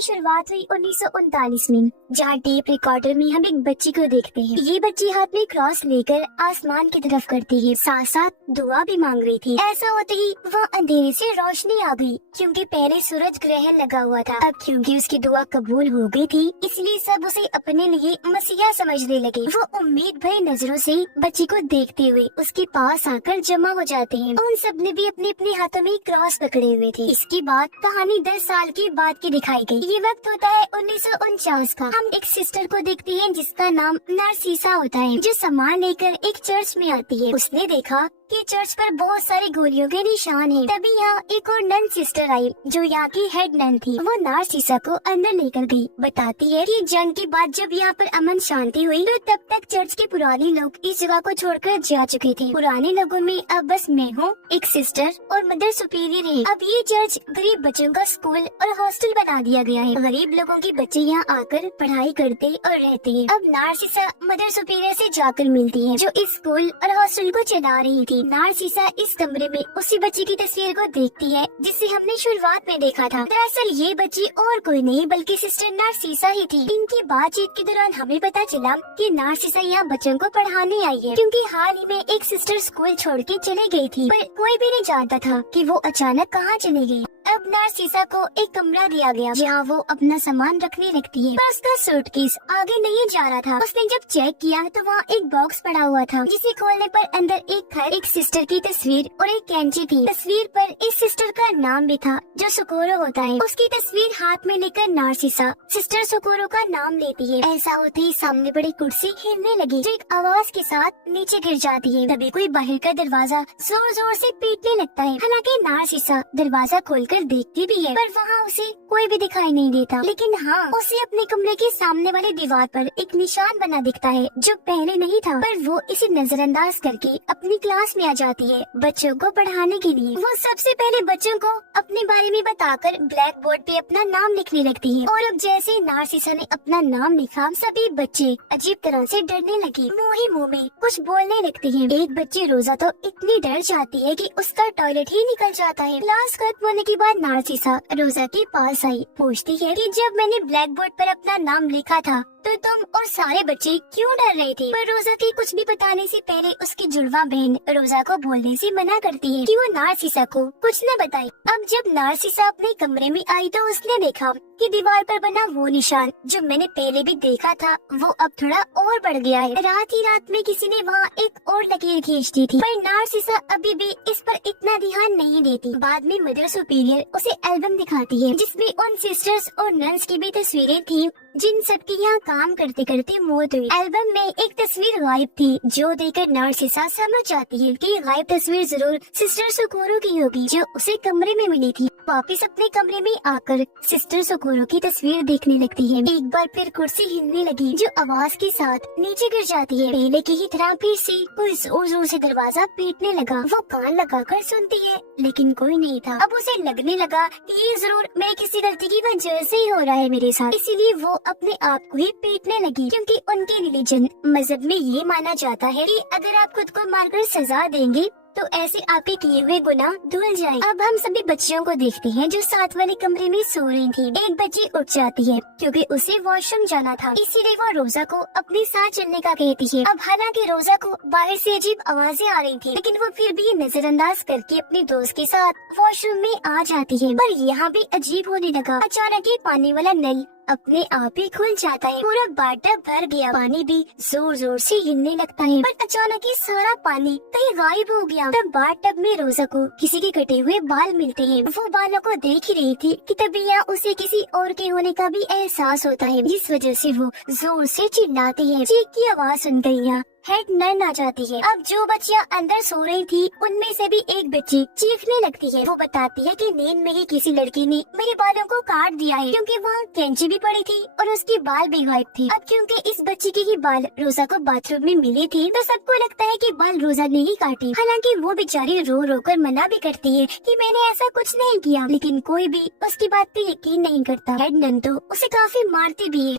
की शुरुआत हुई 1939 में, जहाँ टेप रिकॉर्डर में हम एक बच्ची को देखते हैं। ये बच्ची हाथ में क्रॉस लेकर आसमान की तरफ करती है, साथ साथ दुआ भी मांग रही थी। ऐसा होते ही वहाँ अंधेरे से रोशनी आ गई, क्योंकि पहले सूरज ग्रहण लगा हुआ था। अब क्योंकि उसकी दुआ कबूल हो गई थी, इसलिए सब उसे अपने लिए मसीहा समझने लगे। वो उम्मीद भरी नजरों से बच्ची को देखते हुए उसके पास आकर जमा हो जाते हैं। उन सब ने भी अपने अपने हाथों में क्रॉस पकड़े हुए थे। इसके बाद कहानी 10 साल के बाद की दिखाई गई। ये वक्त होता है 1949 का। हम एक सिस्टर को देखते हैं जिसका नाम नारसीसा होता है, जो सामान लेकर एक चर्च में आती है। उसने देखा कि चर्च पर बहुत सारे गोलियों के निशान हैं। तभी यहाँ एक और नन सिस्टर आई, जो यहाँ की हेड नन थी। वो नारसीसा को अंदर लेकर गई। बताती है कि जंग के बाद जब यहाँ पर अमन शांति हुई, तो तब तक चर्च के पुराने लोग इस जगह को छोड़कर जा चुके थे। पुराने लोगों में अब बस मैं हूँ, एक सिस्टर और मदर सुपीरियर है। अब ये चर्च गरीब बच्चों का स्कूल और हॉस्टल बना दिया गया है। गरीब लोगों के बच्चे यहाँ आकर पढ़ाई करते और रहते हैं। अब नारसीसा मदर सुपीरियर से जाकर मिलती है, जो इस स्कूल और हॉस्टल को चला रही थी। नारसीसा इस कमरे में उसी बच्ची की तस्वीर को देखती है, जिसे हमने शुरुआत में देखा था। दरअसल ये बच्ची और कोई नहीं बल्कि सिस्टर नारसीसा ही थी। इनकी बातचीत के दौरान हमें पता चला कि नारसीसा यहाँ बच्चों को पढ़ाने आई है, क्योंकि हाल ही में एक सिस्टर स्कूल छोड़ के चले गई थी, पर कोई भी नहीं जानता था कि वो अचानक कहाँ चली गई। अब नारसीसा को एक कमरा दिया गया, जहाँ वो अपना सामान रखने लगती है, पर उसका सूटकेस आगे नहीं जा रहा था। उसने जब चेक किया तो वहाँ एक बॉक्स पड़ा हुआ था, जिसे खोलने पर अंदर एक घर, एक सिस्टर की तस्वीर और एक कैंची थी। तस्वीर पर इस सिस्टर का नाम भी था, जो सुकोरो होता है। उसकी तस्वीर हाथ में लेकर नारसीसा सिस्टर सुकोरो का नाम लेती है। ऐसा होते ही सामने बड़ी कुर्सी हिलने लगी, जो एक आवाज के साथ नीचे गिर जाती है। तभी कोई बाहर का दरवाजा जोर जोर से पीटने लगता है। हालांकि नारसीसा दरवाजा खोलकर देखती भी है, पर वहाँ उसे कोई भी दिखाई नहीं देता। लेकिन हाँ, उसे अपने कमरे के सामने वाली दीवार पर एक निशान बना दिखता है, जो पहले नहीं था। पर वो इसे नजरअंदाज करके अपनी क्लास में आ जाती है बच्चों को पढ़ाने के लिए। वो सबसे पहले बच्चों को अपने बारे में बताकर ब्लैक बोर्ड पे अपना नाम लिखने लगती है। और अब जैसे नारसीसा ने अपना नाम लिखा, सभी बच्चे अजीब तरह से डरने लगे। मुँह ही मुँह में कुछ बोलने लगती है। एक बच्ची रोजा तो इतनी डर जाती है कि उसका टॉयलेट ही निकल जाता है। क्लास खत्म होने के बाद नारसीसा रोजा के पास आई, पूछती है कि जब मैंने ब्लैक बोर्ड पर अपना नाम लिखा था तो तुम और सारे बच्चे क्यों डर रहे थे? पर रोजा के कुछ भी बताने से पहले उसकी जुड़वा बहन रोजा को बोलने से मना करती है कि वो नारसीसा को कुछ न बताए। अब जब नारसीसा अपने कमरे में आई तो उसने देखा कि दीवार पर बना वो निशान, जो मैंने पहले भी देखा था, वो अब थोड़ा और बढ़ गया है। रात ही रात में किसी ने वहाँ एक और लकीर खींच दी थी, पर नारसीसा अभी भी इस पर इतना ध्यान नहीं देती। बाद में मदर सुपीरियर उसे एल्बम दिखाती है, जिसमें उन सिस्टर्स और नन्स की भी तस्वीरें थी, जिन सबकी यहाँ काम करते करते मौत हुई। एल्बम में एक तस्वीर गायब थी, जो देखकर नारसीसा समझ जाती है कि गायब तस्वीर जरूर सिस्टर सुकोरो की होगी, जो उसे कमरे में मिली थी। वापिस अपने कमरे में आकर सिस्टर सुकोरो की तस्वीर देखने लगती है। एक बार फिर कुर्सी हिलने लगी, जो आवाज के साथ नीचे गिर जाती है। पहले की ही तरह फिर से कोई जोर जोर से दरवाजा पीटने लगा। वो कान लगाकर सुनती है, लेकिन कोई नहीं था। अब उसे लगने लगा कि ये जरूर मैं किसी गलती की वजह से ही हो रहा है मेरे साथ, इसीलिए वो अपने आप को ही पीटने लगी, क्योंकि उनके रिलीजन मजहब में ये माना जाता है कि अगर आप खुद को मारकर सजा देंगे तो ऐसे आपके किए हुए गुनाह धुल जाए। अब हम सभी बच्चियों को देखते हैं, जो साथ वाले कमरे में सो रही थी। एक बच्ची उठ जाती है, क्योंकि उसे वॉशरूम जाना था, इसीलिए वो रोजा को अपने साथ चलने का कहती है। अब हालांकि रोजा को बाहर से अजीब आवाजें आ रही थी, लेकिन वो फिर भी नजरअंदाज करके अपने दोस्त के साथ वॉशरूम में आ जाती है। पर यहाँ भी अजीब होने लगा। अचानक ही पानी वाला नल अपने आप ही खुल जाता है। पूरा बाटअप भर गया, पानी भी जोर जोर से हिलने लगता है। पर अचानक ही सारा पानी कहीं गायब हो गया। तब बाटअप में रोजा को किसी के कटे हुए बाल मिलते हैं। वो बालों को देख ही रही थी कि तभी यहाँ उसे किसी और के होने का भी एहसास होता है, जिस वजह से वो जोर से चिल्लाती है। चीख की आवाज सुनकर यहाँ हेड नन आ जाती है। अब जो बच्चियाँ अंदर सो रही थी, उनमें से भी एक बच्ची चीखने लगती है। वो बताती है कि नींद में ही किसी लड़की ने मेरे बालों को काट दिया है, क्योंकि वहाँ कैंची भी पड़ी थी और उसके बाल भी गायब थे। अब क्योंकि इस बच्ची के ही बाल रोजा को बाथरूम में मिले थे, तो सबको लगता है कि बाल रोजा ने ही काटे। हालांकि वो बेचारी रो रो कर मना भी करती है कि मैंने ऐसा कुछ नहीं किया, लेकिन कोई भी उसकी बात पे यकीन नहीं करता। हेड नन तो उसे काफी मारती भी है।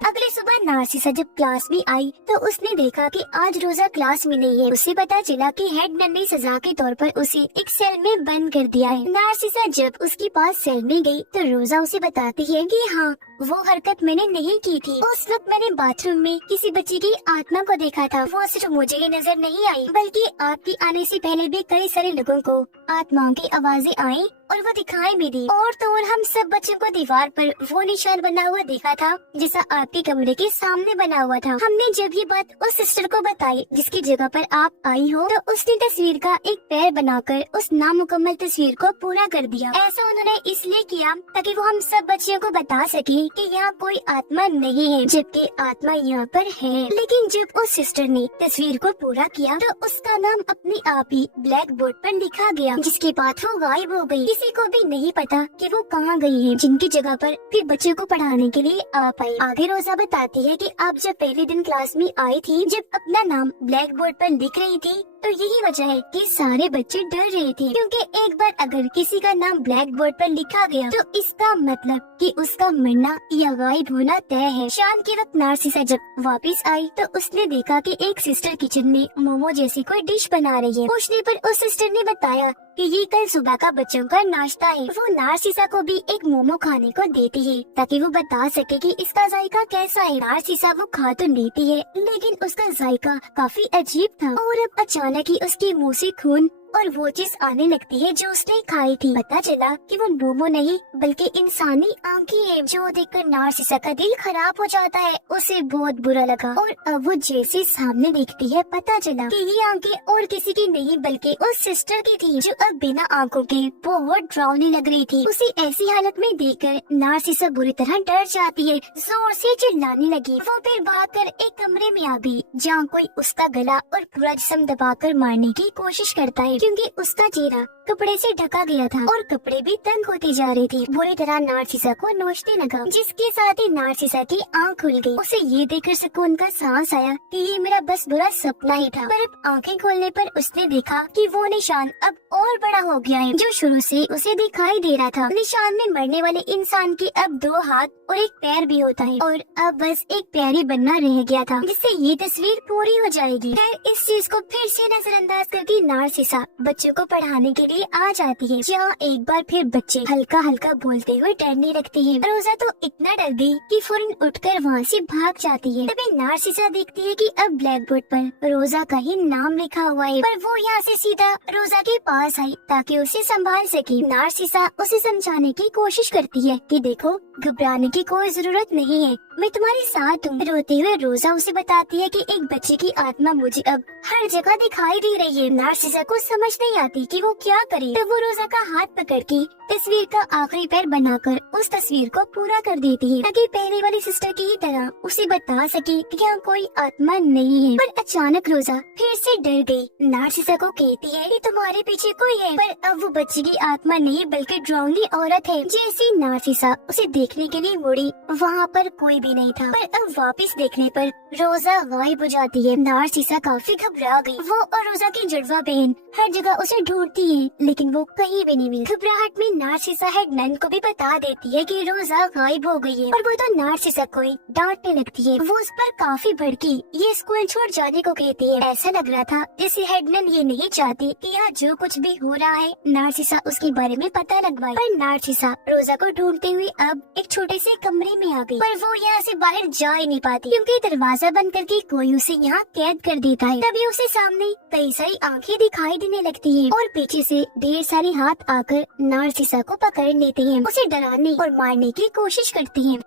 अगली सुबह नार्सिसा जब क्लास में आई तो उसने देखा कि आज रोजा क्लास में नहीं है। उसे पता चला कि हेडमैन ने सजा के तौर पर उसे एक सेल में बंद कर दिया है। नार्सिसा जब उसके पास सेल में गई तो रोजा उसे बताती है कि हाँ, वो हरकत मैंने नहीं की थी। उस वक्त मैंने बाथरूम में किसी बच्ची की आत्मा को देखा था। वो सिर्फ मुझे ही नजर नहीं आई बल्कि आपके आने से पहले भी कई सारे लोगों को आत्माओं की आवाजें आई और वो दिखाई भी दी। और तो और हम सब बच्चों को दीवार पर वो निशान बना हुआ देखा था जैसा आपके कमरे के सामने बना हुआ था। हमने जब ये बात उस सिस्टर को बताई जिसकी जगह पर आप आई हो तो उसने तस्वीर का एक पैर बनाकर उस नामुकम्मल तस्वीर को पूरा कर दिया। ऐसा उन्होंने इसलिए किया ताकि वो हम सब बच्चियों को बता सके कि यहाँ कोई आत्मा नहीं है जबकि आत्मा यहाँ पर है। लेकिन जब उस सिस्टर ने तस्वीर को पूरा किया तो उसका नाम अपने आप ही ब्लैक बोर्ड पर लिखा गया, जिसके बाद वो गायब हो गई। किसी को भी नहीं पता कि वो कहाँ गई है, जिनकी जगह पर फिर बच्चों को पढ़ाने के लिए आप आई। आगे रोजा बताती है कि आप जब पहले दिन क्लास में आई थी, जब अपना नाम ब्लैक बोर्ड पर लिख रही थी तो यही वजह है कि सारे बच्चे डर रहे थे, क्योंकि एक बार अगर किसी का नाम ब्लैक बोर्ड पर लिखा गया तो इसका मतलब कि उसका मरना या गायब होना तय है। शाम के वक्त नार्सिसा जब वापस आई तो उसने देखा कि एक सिस्टर किचन में मोमो जैसी कोई डिश बना रही है। पूछने पर उस सिस्टर ने बताया कि ये कल सुबह का बच्चों का नाश्ता है। वो नार्सिसा को भी एक मोमो खाने को देती है ताकि वो बता सके कि इसका जायका कैसा है। नार्सिसा वो खा तो लेती है लेकिन उसका जायका काफी अजीब था और अब अचानक ही उसके मुंह से खून और वो चीज आने लगती है जो उसने खाई थी। पता चला कि वो मोमो नहीं बल्कि इंसानी आंखें हैं, जो देखकर नार्सिसा का दिल खराब हो जाता है। उसे बहुत बुरा लगा और अब वो जैसे सामने देखती है पता चला कि ये आंखें और किसी की नहीं बल्कि उस सिस्टर की थी, जो अब बिना आंखों के बहुत डरावनी लग रही थी। उसे ऐसी हालत में देखकर नार्सिसा बुरी तरह डर जाती है, जोर से चिल्लाने लगी। वो फिर भागकर एक कमरे में आ गई जहाँ कोई उसका गला और पूरा जिस्म दबाकर मारने की कोशिश करता है, क्योंकि उसका चेहरा कपड़े से ढका गया था और कपड़े भी तंग होते जा रहे थे। बुरी तरह नार्सिसा को नोचने लगा, जिसके साथ ही नार्सिसा की आंख खुल गई। उसे ये देखकर सुकून का सांस आया कि ये मेरा बस बुरा सपना ही था। पर अब आंखें खोलने पर उसने देखा कि वो निशान अब और बड़ा हो गया है, जो शुरू से उसे दिखाई दे रहा था। निशान में मरने वाले इंसान के अब 2 हाथ और एक पैर भी होता है और अब बस एक पैर ही बनना रह गया था, जिससे ये तस्वीर पूरी हो जाएगी। फिर इस चीज को फिर से नजरअंदाज करके नार्सिसा बच्चों को पढ़ाने के लिए आ जाती है, जहाँ एक बार फिर बच्चे हल्का हल्का बोलते हुए डरने लगते हैं। रोजा तो इतना डर गई कि फौरन उठकर वहाँ से भाग जाती है। तभी नार्सिसा देखती है कि अब ब्लैक बोर्ड पर रोजा का ही नाम लिखा हुआ है, पर वो यहाँ से सीधा रोजा के पास आई ताकि उसे संभाल सके। नार्सिसा उसे समझाने की कोशिश करती है कि देखो, घबराने की कोई जरूरत नहीं है, मैं तुम्हारे साथ हूँ। रोते हुए रोजा उसे बताती है कि एक बच्चे की आत्मा मुझे अब हर जगह दिखाई दे रही है। नार्सिसा को समझ नहीं आती कि वो क्या करे, तो वो रोजा का हाथ पकड़ के तस्वीर का आखिरी पैर बनाकर उस तस्वीर को पूरा कर देती है ताकि पहले वाली सिस्टर की ही तरह उसे बता सके कि यहाँ कोई आत्मा नहीं है। पर अचानक रोजा फिर से डर गई। नार्सिसा को कहती है कि तुम्हारे पीछे कोई है, पर अब वो बच्चे की आत्मा नहीं बल्कि डरावनी औरत है। जैसे नार्सिसा उसे देखने के लिए मुड़ी, वहाँ पर कोई भी नहीं था, पर अब वापस देखने पर रोजा गायब हो जाती है। नार्सिसा काफी घबरा गई। वो और रोजा की जुड़वा बहन हर जगह उसे ढूंढती है लेकिन वो कहीं भी नहीं मिली। घबराहट में नार्सिसा हेडमैन को भी बता देती है कि रोजा गायब हो गई है, और वो तो नार्सिसा को ही डांटने लगती है। वो उस पर काफी भड़की ये स्कूल छोड़ जाने को कहती है। ऐसा लग रहा था जैसे हेडमैन ये नहीं चाहती कि यहाँ जो कुछ भी हो रहा है नार्सिसा उसके बारे में पता लगवाए। पर नार्सिसा रोजा को ढूंढते हुए अब एक छोटे से कमरे में आ गई, पर वो यहाँ से बाहर जा ही नहीं पाती क्योंकि दरवाजा बंद करके कोई उसे यहाँ कैद कर देता है। तभी उसे सामने कई सारी आंखें दिखाई देने लगती हैं और पीछे से ढेर सारे हाथ आकर नार्सिसा को पकड़ लेते हैं, उसे डराने और मारने की कोशिश करती हैं।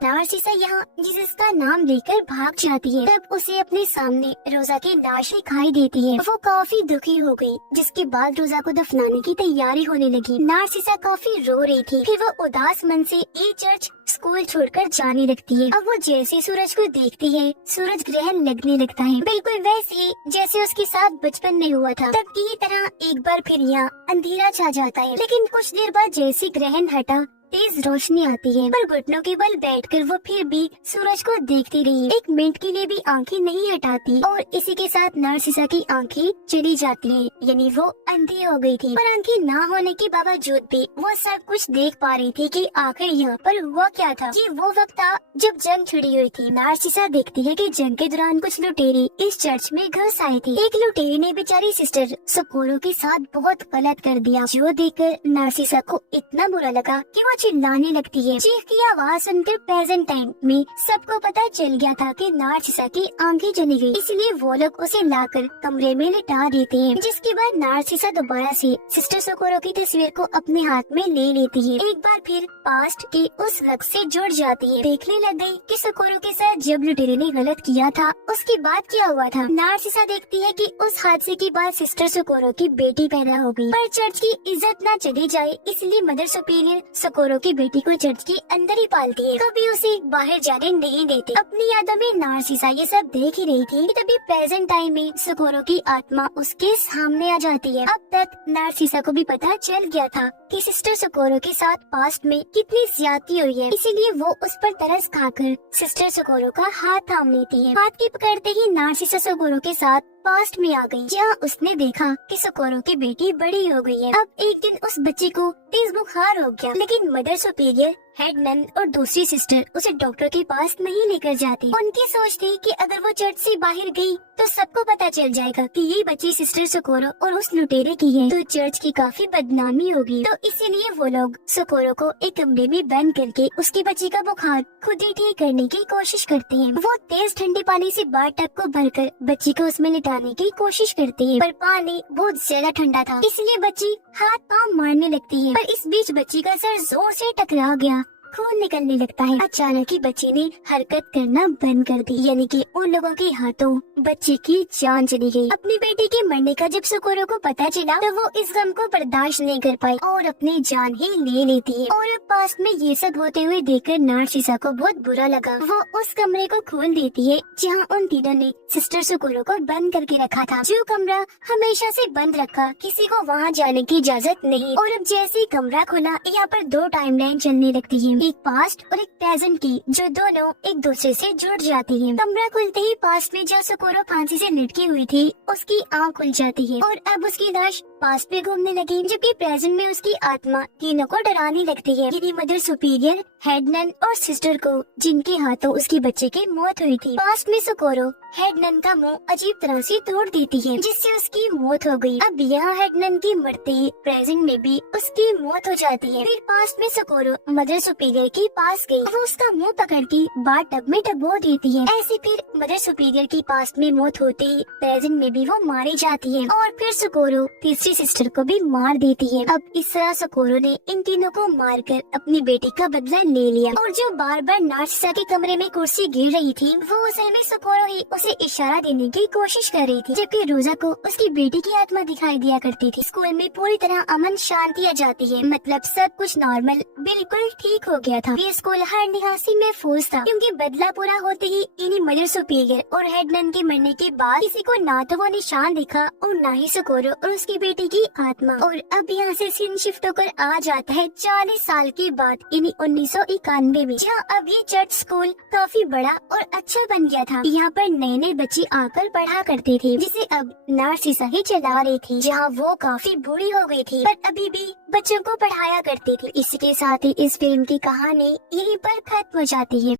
नार्सिसा यहाँ जीसस का नाम लेकर भाग जाती है। तब उसे अपने सामने रोजा की लाश दिखाई देती है। वो काफी दुखी हो गई, जिसके बाद रोजा को दफनाने की तैयारी होने लगी। नार्सिसा काफी रो रही थी। फिर वो उदास मन से ये चर्च स्कूल छोड़कर जाने लगती है। अब वो जैसे सूरज को देखती है, सूरज ग्रहण लगने लगता है, बिल्कुल वैसे ही जैसे उसके साथ बचपन में हुआ था। तब की तरह एक बार फिर यहाँ अंधेरा छा जाता है, लेकिन कुछ देर बाद जैसे ग्रहण हटा तेज रोशनी आती है, पर घुटनों के बल बैठकर वो फिर भी सूरज को देखती रही। एक मिनट के लिए भी आंखें नहीं हटाती और इसी के साथ नार्सिसा की आंखें चली जाती है, यानी वो अंधी हो गई थी। पर आंखें ना होने के बावजूद भी वो सब कुछ देख पा रही थी कि आखिर यहाँ पर हुआ क्या था। ये वो वक्त था जब जंग छिड़ी हुई थी। नार्सिसा देखती है कि जंग के दौरान कुछ लुटेरे इस चर्च में घुस आए थे। एक लुटेरे ने बेचारी सिस्टर सोकोरो के साथ बहुत गलत कर दिया, जो देखकर नार्सिसा को इतना बुरा लगा कि वो चिल्लाने लगती है। चीख की आवाज सुनकर प्रेजेंट टाइम में सबको पता चल गया था कि नार्सिसा की आंखें चली गई, इसलिए वो लोग उसे लाकर कमरे में लिटा देते हैं। जिसके बाद नार्सिसा दोबारा से सिस्टर सोकोरो की तस्वीर को अपने हाथ में ले लेती है। एक बार फिर पास्ट के उस वक्त से जुड़ जाती है। देखने लग गई कि सोकोरो के साथ जब लुटेरे ने गलत किया था उसके बाद क्या हुआ था। नार्सिसा देखती है कि उस हादसे के बाद सिस्टर सोकोरो की बेटी पैदा हो गई, पर चर्च की इज्जत न चली जाए इसलिए मदर सुपीरियर सोकोरो की बेटी को चर्च के अंदर ही पालती है, कभी उसे बाहर जाने नहीं देते। अपनी यादों में नार्सिसा ये सब देख ही रही थी कि तभी प्रेजेंट टाइम में सोकोरो की आत्मा उसके सामने आ जाती है। अब तक नार्सिसा को भी पता चल गया था कि सिस्टर सोकोरो के साथ पास्ट में कितनी ज्यादती हुई है, इसीलिए वो उस पर तरस खाकर सिस्टर सोकोरो का हाथ थाम लेती है। हाथ की पकड़ते ही नार्सिसा सोकोरो के साथ पास्ट में आ गई, जहाँ उसने देखा कि सोकोरो की बेटी बड़ी हो गई है। अब एक दिन उस बच्ची को तेज बुखार हो गया, लेकिन मदर सुपीरियर, हेड नन और दूसरी सिस्टर उसे डॉक्टर के पास नहीं लेकर जाती। उनकी सोच थी कि अगर वो चर्च से बाहर गई तो सबको पता चल जाएगा कि ये बच्ची सिस्टर सोकोरो और उस लुटेरे की है, तो चर्च की काफी बदनामी होगी। तो इसीलिए वो लोग सोकोरो को एक कमरे में बंद करके उसकी बच्ची का बुखार खुद ही ठीक करने की कोशिश करते हैं। वो तेज ठंडे पानी से बाथ टब को भरकर बच्ची को उसमें लिटाने की कोशिश करते हैं, पर पानी बहुत ज्यादा ठंडा था, इसलिए बच्ची हाथ पाँव मारने लगती है। पर इस बीच बच्ची का सर जोर से टकरा गया, खून निकलने लगता है। अचानक ही बच्ची ने हरकत करना बंद कर दी, यानी कि उन लोगों के हाथों बच्ची की जान चली गई। अपनी बेटी के मरने का जब सोकोरो को पता चला तो वो इस गम को बर्दाश्त नहीं कर पाई और अपनी जान ही ले लेती है। और पास्ट में ये सब होते हुए देखकर नार्सिसा को बहुत बुरा लगा। वो उस कमरे को खोल देती है जहाँ उन तीनों ने सिस्टर सोकोरो को बंद करके रखा था, जो कमरा हमेशा से बंद रखा, किसी को वहाँ जाने की इजाजत नहीं। और अब जैसे ही कमरा खुला, यहाँ पर दो टाइमलाइन चलने लगती है, एक पास्ट और एक प्रेजेंट की, जो दोनों एक दूसरे से जुड़ जाती हैं। कमरा खुलते ही पास्ट में जो सोकोरो फांसी से लटकी हुई थी उसकी आंख खुल जाती है और अब उसकी लाश पास्ट में घूमने लगी, जबकि प्रेजेंट में उसकी आत्मा तीनों को डराने लगती है, यानी मदर सुपीरियर, हेड नन और सिस्टर को, जिनके हाथों उसकी बच्चे की मौत हुई थी। पास्ट में सोकोरो हेड नन का मुंह अजीब तरह से तोड़ देती है, जिससे उसकी मौत हो गई। अब यहाँ हेड नन की मरते ही प्रेजेंट में भी उसकी मौत हो जाती है। फिर पास्ट में सोकोरो मदर सुपीरियर के पास गई, वो उसका मुंह पकड़ के बाथ टब में डबो देती है। ऐसे फिर मदर सुपीरियर की पास्ट में मौत होते ही प्रेजेंट में भी वो मारी जाती है और फिर सोकोरो तीसरी सिस्टर को भी मार देती है। अब इस तरह सोकोरो ने इन तीनों को मारकर अपनी बेटी का बदला ले लिया। और जो बार बार नार्सिसा के कमरे में कुर्सी गिर रही थी, वो असल में सोकोरो ही उसे इशारा देने की कोशिश कर रही थी, जबकि रोजा को उसकी बेटी की आत्मा दिखाई दिया करती थी। स्कूल में पूरी तरह अमन शांति आ जाती है, मतलब सब कुछ नॉर्मल बिल्कुल ठीक हो गया था। ये स्कूल हर लिहाज से महफूज था, क्योंकि बदला पूरा होते ही इन्हीं मदर सुपीरियर और हेड नन के मरने के बाद किसी को ना तो वो निशान दिखा और ना ही सोकोरो और उसकी बेटी की आत्मा। और अब यहाँ से सीन शिफ्ट होकर आ जाता है 40 साल के बाद, यानी 1991 में, जहाँ अब ये चर्च स्कूल काफी बड़ा और अच्छा बन गया था। यहाँ पर नए नए बच्चे आकर पढ़ा करते थे, जिसे अब नार्सिसा ही चला रही थी, जहाँ वो काफी बूढ़ी हो गई थी, पर अभी भी बच्चों को पढ़ाया करती थी। इसके साथ ही इस फिल्म की कहानी यहीं पर खत्म हो जाती है।